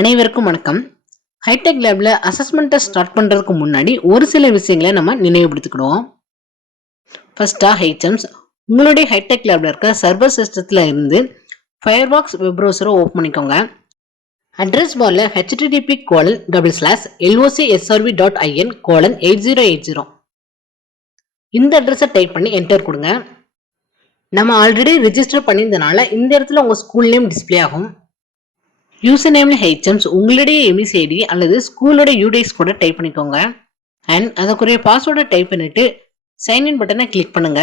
அனைவருக்கும் வணக்கம். ஹைடெக் லேப்ல அசஸ்மெண்ட்டை ஸ்டார்ட் பண்றதுக்கு முன்னாடி ஒரு சில விஷயங்களை நம்ம நினைவுபடுத்திக்கிடுவோம். ஃபர்ஸ்டா ஹெச்எம்ஸ் உங்களுடைய ஹைடெக் லேப்ல இருக்க சர்வர் சிஸ்டத்துல இருந்து ஃபயர்பாக்ஸ் வெப் ப்ரௌசரை ஓப்பன் பண்ணிக்கோங்க. அட்ரஸ் பார்ல http://locSRV.in:8080 இந்த அட்ரஸை டைப் பண்ணி என்டர் கொடுங்க. நம்ம ஆல்ரெடி ரிஜிஸ்டர் பண்ணியிருந்தனால இந்த இடத்துல உங்க ஸ்கூல் நேம் டிஸ்பிளே ஆகும். யூசர் நேம்ல ஹெச்எம்ஸ் உங்களுடைய எம்இசி ஐடி அல்லது ஸ்கூலோட யூடிஎஸ் கூட டைப் பண்ணிக்கோங்க. அண்ட் அதுக்குரிய பாஸ்வேர்டை டைப் பண்ணிட்டு சைன்இன் பட்டனை கிளிக் பண்ணுங்க.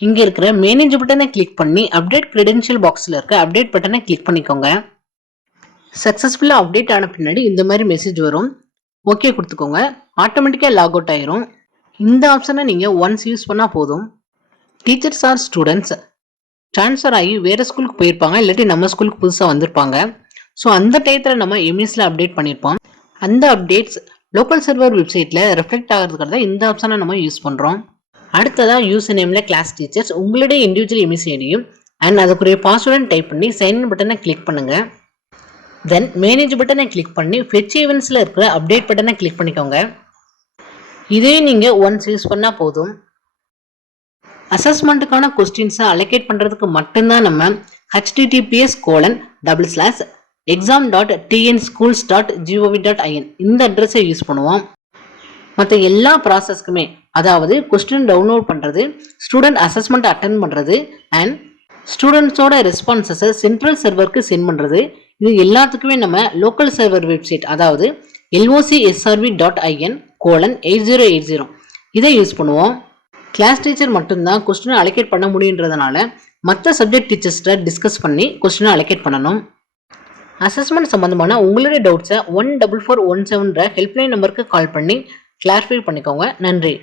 இங்க இருக்கிற மேனேஜ் பட்டனை கிளிக் பண்ணி அப்டேட் கிரெடென்ஷியல் பாக்ஸ்ல இருக்க அப்டேட் பட்டனை கிளிக் பண்ணிக்கோங்க. சக்சஸ்ஃபுல்லா அப்டேட் ஆன பின்னாடி இந்த மாதிரி மெசேஜ் வரும். ஓகே கொடுத்துக்கோங்க. ஆட்டோமேட்டிக்கா லாக் அவுட் ஆயிரும். இந்த ஆப்ஷனை நீங்க ஒன்ஸ் யூஸ் பண்ணா போதும். டீச்சர்ஸ் ஆர் ஸ்டூடெண்ட்ஸ் ட்ரான்ஸ்ஃபர் ஆகி வேற ஸ்கூலுக்கு போயிருப்பாங்க, இல்லாட்டி நம்ம ஸ்கூலுக்கு புதுசாக வந்திருப்பாங்க. ஸோ அந்த டயத்தில் நம்ம எம்இஎஸ்ல அப்டேட் பண்ணியிருப்போம். அந்த அப்டேட்ஸ் லோக்கல் சர்வர் வெப்சைட்ல ரெஃப்ளெக்ட் ஆகிறதுக்காக தான் இந்த ஆப்ஷனை நம்ம யூஸ் பண்ணுறோம். அடுத்ததாக யூசர் நேம்ல கிளாஸ் டீச்சர்ஸ் உங்களுடைய இண்டிவிஜுவல் எம்இசி ஐடியும் அண்ட் அதுக்குரிய பாஸ்வேர்டன் டைப் பண்ணி சைன்இன் பட்டனை கிளிக் பண்ணுங்க. தென் மேனேஜ் பட்டனை கிளிக் பண்ணி ஃபெச் ஈவெண்ட்ஸில் இருக்கிற அப்டேட் பட்டனை கிளிக் பண்ணிக்கோங்க. இதே நீங்கள் ஒன்ஸ் யூஸ் பண்ணால் போதும். அசஸ்மெண்ட்டுக்கான கொஸ்டின்ஸை அலோகேட் பண்ணுறதுக்கு மட்டும்தான் நம்ம https://exam.tnschools.gov.in இந்த அட்ரஸை யூஸ் பண்ணுவோம். மற்ற எல்லா ப்ராசஸ்க்குமே, அதாவது கொஸ்டின் டவுன்லோட் பண்ணுறது, ஸ்டூடெண்ட் அசஸ்மெண்ட் அட்டென்ட் பண்ணுறது அண்ட் ஸ்டூடெண்ட்ஸோட ரெஸ்பான்சஸை சென்ட்ரல் சர்வருக்கு சென்ட் பண்ணுறது, இது எல்லாத்துக்குமே நம்ம லோக்கல் சர்வர் வெப்சைட் அதாவது locSRV.in:8080 இதை யூஸ் பண்ணுவோம். கிளாஸ் டீச்சர் மட்டும்தான் கொஸ்டினை அலோகேட் பண்ண முடியுன்றதுனால மற்ற சப்ஜெக்ட் டீச்சர்ஸ்ட டிஸ்கஸ் பண்ணி கொஸ்டினை அலோகேட் பண்ணணும். அசஸ்மெண்ட் சம்பந்தமான உங்களுடைய டவுட்ஸை 14417 ஹெல்ப்லைன் நம்பருக்கு கால் பண்ணி கிளாரிஃபை பண்ணிக்கோங்க. நன்றி.